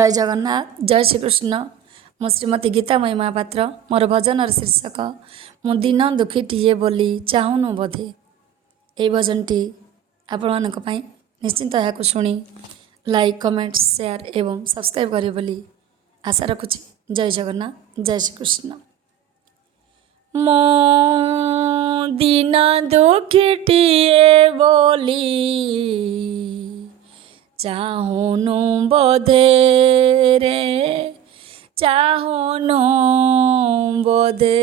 जय जगन्नाथ जय श्रीकृष्ण मो श्रीमती गीता महिमा पात्र मोर भजनर शीर्षक मु दिन दुखीटीए बोली चाहूनु बोधे। ये भजनटी आपण निश्चिंत यहाँ शुणी लाइक कमेंट शेयर एवं सब्सक्राइब करें बोली आशा रखुची। जय जगन्नाथ जय श्रीकृष्ण। मो दिन दुखीटीए बोली चाहूनु बोधे रे चाहूनु बोधे।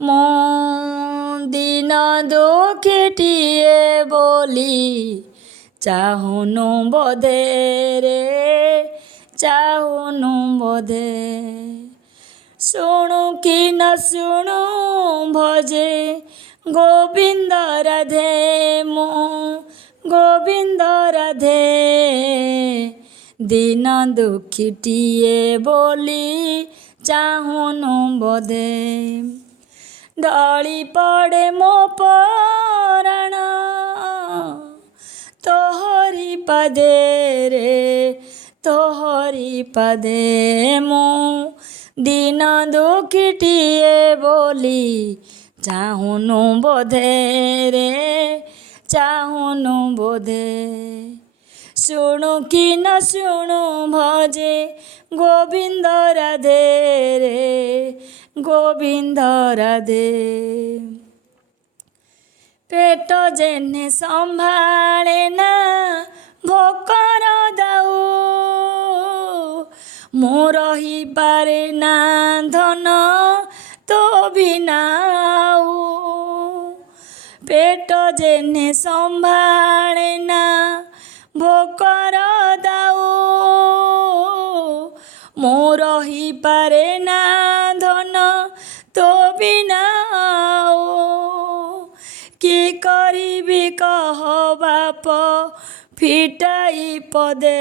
मो दिन दुखीटीए बोली चाहूनु बोधे रे चाहूनु बोधे। शुणु कि न शुणु भजे गोविंद राधे मो गोविंद राधे। दिन दुखीटीए बोली चाहूनु बोधे। ढली पड़े मो पराण तोहरी पदे रे तोहरी पदे। मो दिन दुखीटीए बोली चाहूनु बोधे रे चाहूनु बोधे। शुणु कि न शुणु भजे गोविंद राधे रे गोविंद राधे। पेट जेने संभाळे ना भोकर दाऊ मो रही पारे ना धन तो बिनाऊ। पेट जेने संभाळे ना भोकर दाऊ मो रही पारे ना धन तो बिनाऊ। कि करिबी कह बाप फिटाई पदे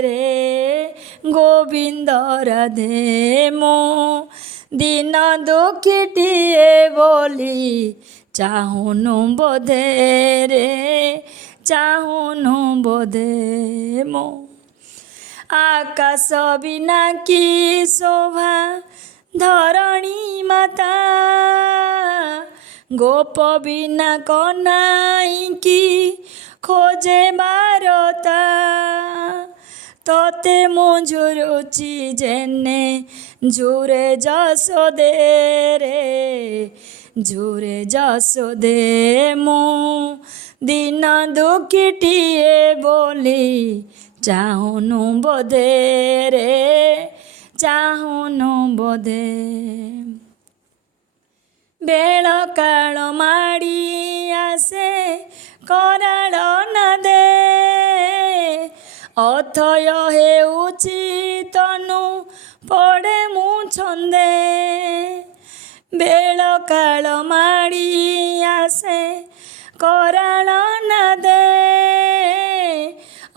रे गोविंद राधे। मो दिन दुखीटीए बोली चाहूनु बोधे रे चाहूनु बोधे। मो आकाश बिना की शोभा धरणी माता गोप बिना कनाई की खोजे बारता। तोते मो झुरुची जेने झुरे जसोदे रे झुरे जसोदे। मो दिन दुखीटीए बोली चाहूनु बोधे रे चाहूनु बोधे। बेल काल माड़ी आसे कराल न दे अथय हेउची तनु पड़े मु छंदे। बेल काल माड़ी आसे कराल न दे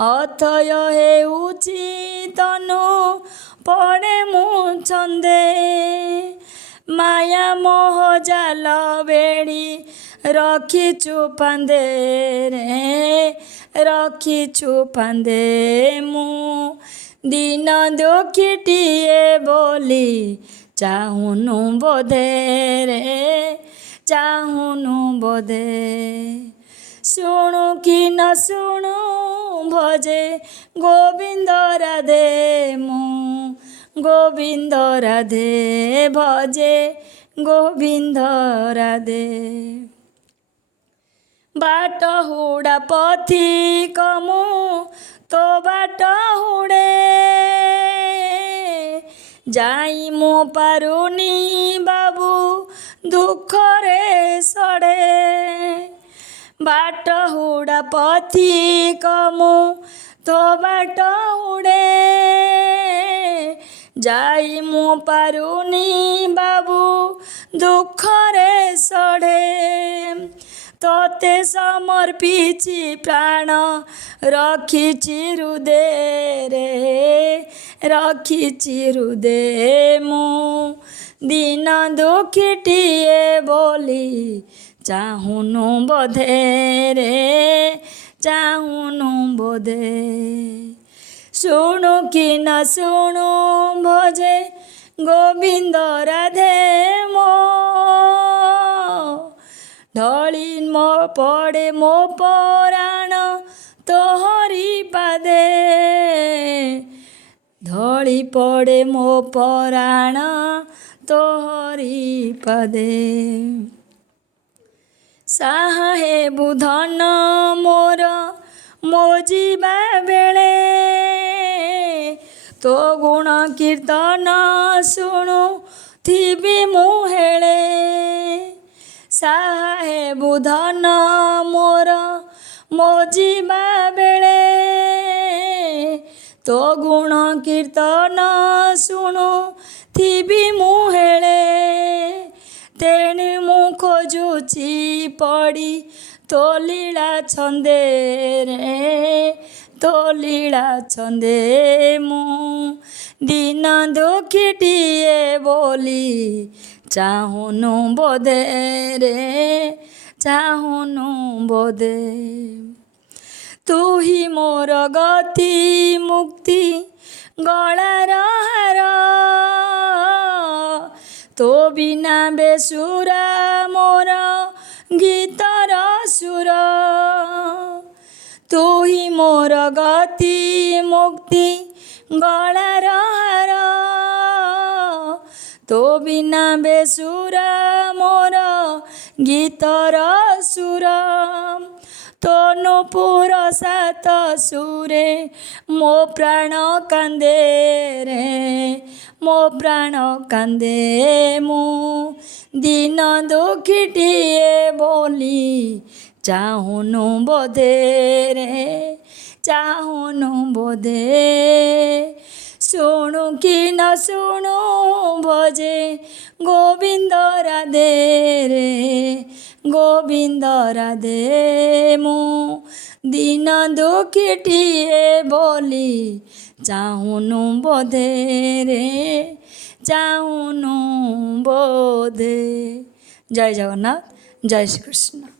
अथय हेउची तनु पड़े मु छंदे। माया मोह जाल बेड़ी रखिचु फांदे रे रखिचु फांदे। मु दिन दुखीटीए बोली चाहूनु बोधे रे चाहूनु बोधे। शुणु कि न शुणु भजे गोविंद राधे मो गोविंद राधे भजे गोविंद राधे। बाट हुड़ा पथी कमु तो बाट हुड़े जाई मो पारुनी बाबू दुख रे सड़े। बाट हुड़ा पथी कमु तो बाट हुड़े जाई मो पारुनी बाबू दुख रे सड़े। तोते समर्पिची प्राण रखिची हृदय रे रखिची हृदय। मो दिन दुखीटीए बोली चाहूनु बोधे रे चाहूनु बोधे। ଶୁଣୁ କି ନ ଶୁଣୁ ଭଜେ ଗୋବିନ୍ଦ ରାଧେ ମୋ ଢଳି ମୋ ପଡ଼େ ମୋ ପରାଣ ତୋହରି ପାଦେ ଢଳି ପଡ଼େ ମୋ ପରାଣ ତୋହରି ପାଦେ ସାହେବୁ ଧନ ମୋର ମୋ ଯିବା ବେଳେ ତୋ ଗୁଣ କୀର୍ତ୍ତନ ଶୁଣୁ ଥିବି ମୁଁ ହେଳେ ସାହେବୁ ଧନ ମୋର ମୋ ଯିବା ବେଳେ ତୋ ଗୁଣ କୀର୍ତ୍ତନ ଶୁଣୁ ଥିବି ମୁଁ ହେଳେ ତେଣୁ ମୁଁ ଖୋଜୁଛି ପଡ଼ି ତୋ ଲୀଳା ଛନ୍ଦେରେ ତୋ ଲୀଳା ଛନ୍ଦେ ମୁଁ ଦିନ ଦୁଃଖୀଟିଏ ବୋଲି ଚାହୁଁନୁ ବୋଧେ ରେ ଚାହୁଁନୁ ବୋଧେ ତୁ ହି ମୋର ଗତି ମୁକ୍ତି ଗଳାର ହାର ତୋ ବିନା ବେସୁରା ମୋର ଗୀତର ସୁର ତୁ ହି ମୋର ଗତି ମୁକ୍ତି ଗଳାର ହାର ତୋ ବିନା ବେସୁରା ମୋର ଗୀତର ସୁର ତୋ ନୂପୁର ସାତ ସୁରେ ମୋ ପ୍ରାଣ କାନ୍ଦେ ରେ ମୋ ପ୍ରାଣ କାନ୍ଦେ ମୁଁ ଦିନ ଦୁଃଖୀଟିଏ ବୋଲି ଚାହୁଁନୁ ବୋଧେ ରେ ଚାହୁଁନୁ ବୋଧେ ଶୁଣୁ କି ନ ଶୁଣୁ ଭଜେ ଗୋବିନ୍ଦ ରାଧେ ରେ ଗୋବିନ୍ଦ ରାଧେ ମୁଁ ଦିନ ଦୁଃଖୀଟିଏ ବୋଲି ଚାହୁଁନୁ ବୋଧେ ରେ ଚାହୁଁନୁ ବୋଧେ ଜୟ ଜଗନ୍ନାଥ ଜୟ ଶ୍ରୀକୃଷ୍ଣ।